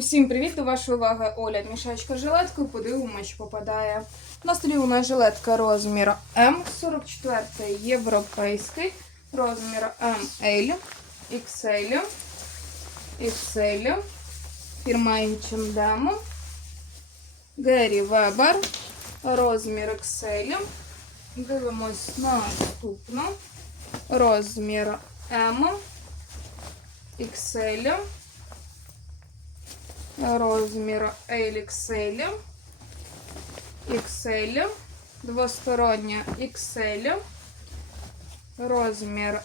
Усім привіт! До вашої уваги Оля мішечка з жилеткою. Подивимося, що попадає. На столі у нас жилетка розміру М, 44 європейський, розміру ML, XL, XL, фірма H&M, Гері Вебер, розмір XL. Дивимось наступну. Розмір М, XL розмір LXL, XL, двостороння XL, розмір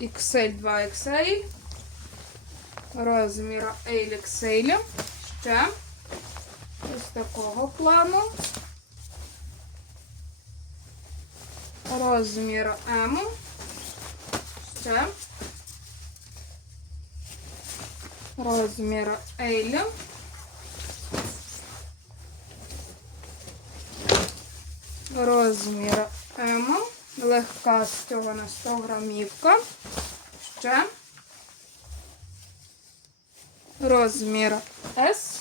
XL 2XL, розмір LXL, ще ось такого плану. Розмір М, ще розмір L. Розмір М. Легка стьогана 100 грамівка. Ще. Розмір S.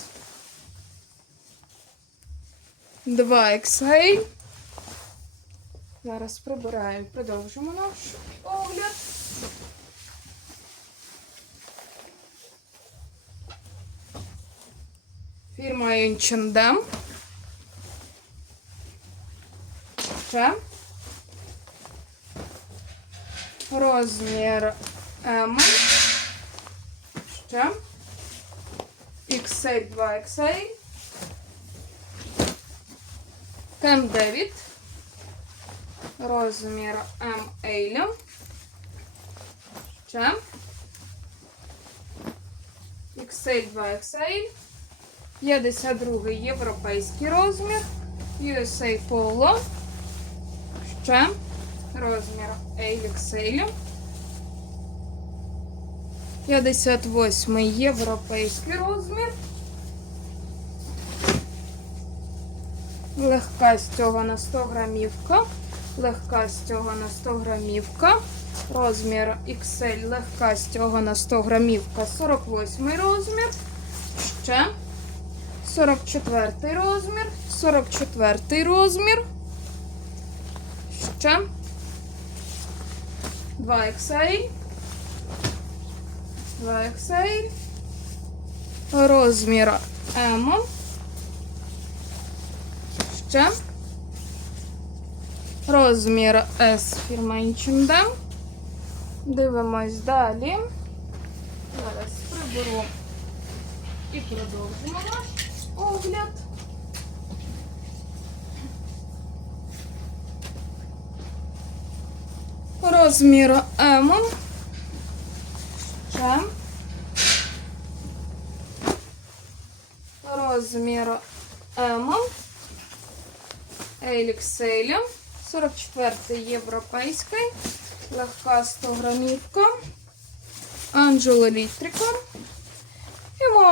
2XL. Зараз прибираю. Продовжимо наш огляд. Фірма H&M. Ще. Розмір М. Ще. XL 2XL. Кем Девід. Розмір ML. Ще. XL 2XL. 52 європейський розмір. USA Polo. Ще розмір XL. 58 європейський розмір. Легка стьогана 100 грамівка. Легка стьогана 100 грамівка. Розмір XL легка стьогана 100 грамівка. 48 розмір. Ще 44 розмір, 44 розмір. Ще 2XL. 2XL. Розмір М. Ще. Розмір S фірма H&M. Дивимось далі. Зараз приберу і продовжимо наш огляд. Розмір М. Ще. Розмір М. XL. 44 європейський. Легка 100 грамівка. Анджело Літрика.